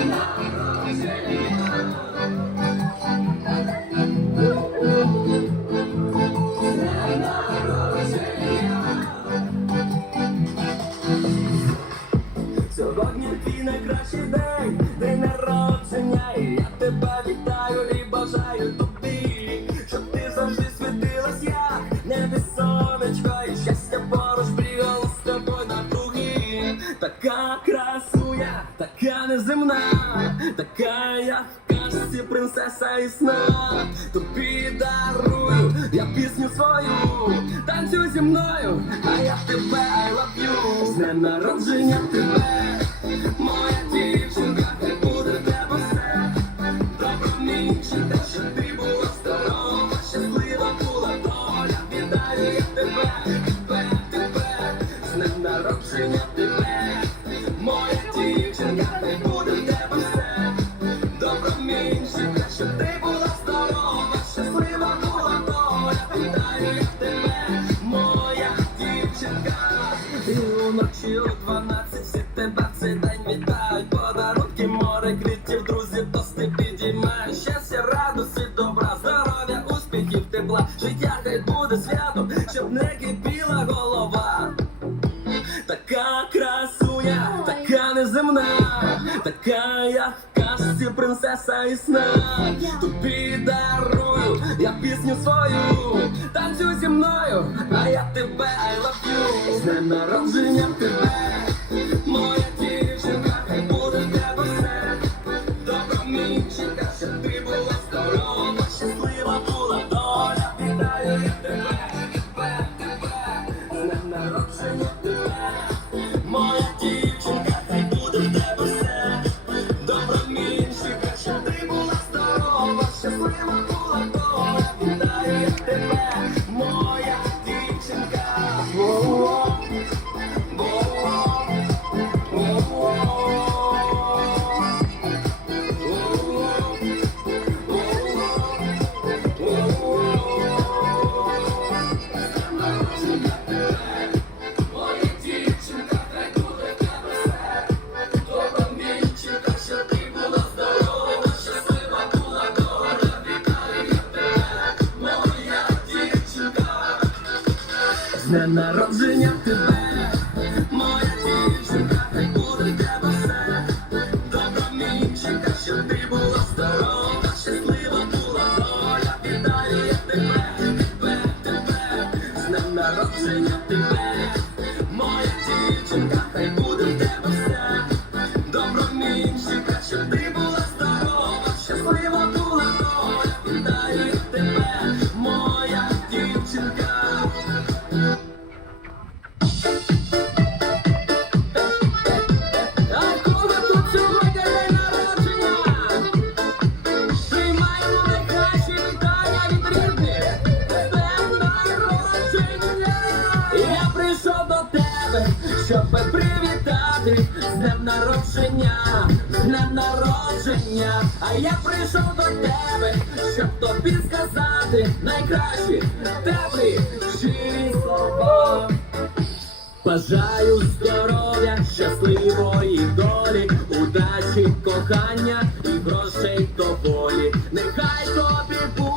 Yeah. Неземна, така я в казці принцеса і сна. Тобі дарую я пісню свою, танцюй зі мною, а я тебе I love you. З днем народження тебе, моя дівчинка, хай буде тебе все. Добромінченка, чи те, що здорова, Вітаю я тебе, моя дівчинка. І уночі о 12 всі тебе цей день вітають. Подарунки, море квітів, друзів, тости підіймають. Щастя, радості, добра, здоров'я, успіхів, тепла. Життя хай буде святом, щоб не кипіла голова. Така красуня, така неземна, така я в казці принцеса і сна. Пісню свою, танцюй зі мною, а я тебе I love you. З днем народження тебе, моя дівчинка, хай буде тебе все. Добромінченка, щоб ти була здорова, щаслива була доля. Вітаю я тебе, тебе, тебе, з днем народження тебе, З щоб привітати з днем народження, з днем народження. А я прийшов до тебе, щоб тобі сказати найкращі теплі щирі слова. Бажаю здоров'я, щасливої долі, удачі, кохання і грошей доволі. Нехай тобі буде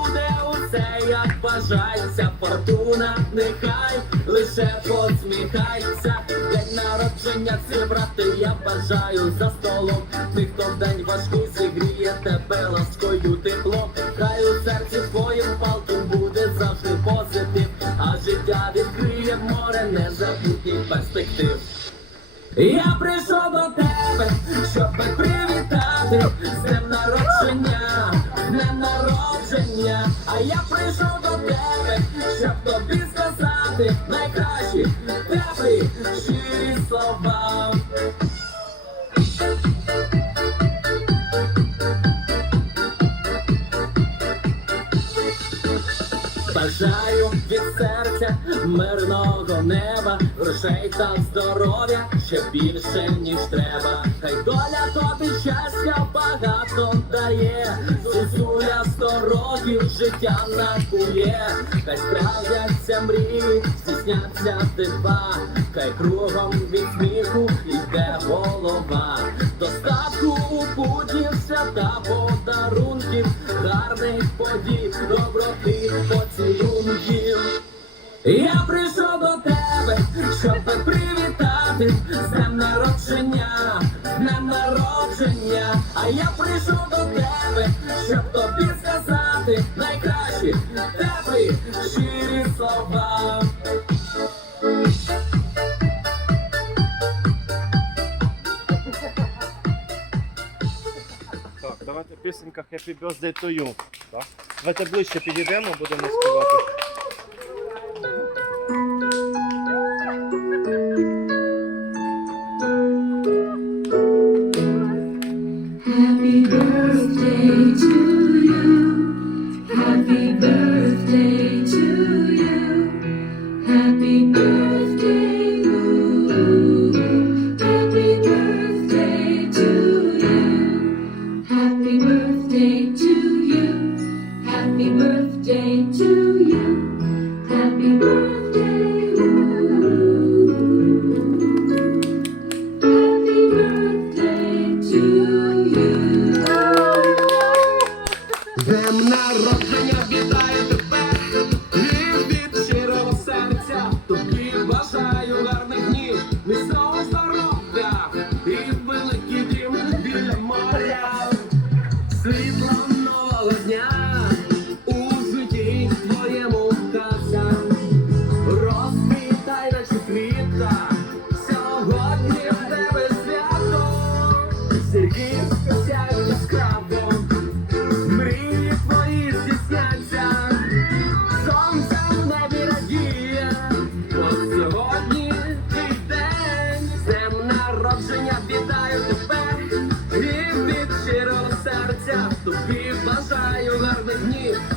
як фортуна, нехай лише посміхається. День народження ці брати, я бажаю за столом. Тих, хто в день важкий зігріє тебе ласкою теплом. Хай у серці твоїм палким буде завжди позитив, а життя відкриє море незабутніх перспектив. Я прийшов до тебе, щоб привітати з днем народження, народження. А я прийшов до тебе, щоб тобі сказати найкращі теплі щирі слова. серця, мирного неба, грошей та здоров'я ще більше, ніж треба. Хай доля тобі щастя багато дає, Зусуля сто років життя накує, хай справдяться мрії, стісняться типа, хай кругом від сміху йде голова. Доставку у путів свята подарунків, гарних подій, доброти. народження, а я прийшов до тебе, щоб тобі сказати найкращі теплі щирі слова. Так, давайте пісенька Happy Birthday to you. Так. Давайте ближче підійдемо, будемо співати.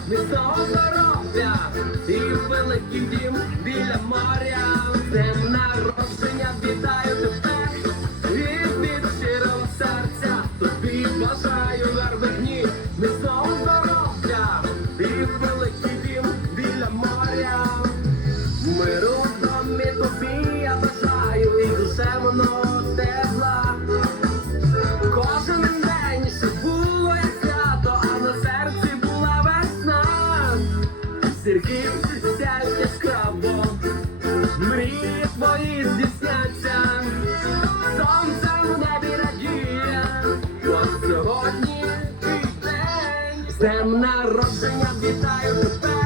міста заробля, і великий дім біля моря. Це народження вітаю тебе. З днем народження вітаю тебе.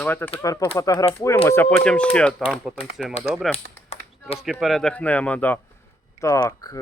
Давайте тепер пофотографуємося, а потім ще там потанцюємо, добре? Трошки передихнемо, так. так.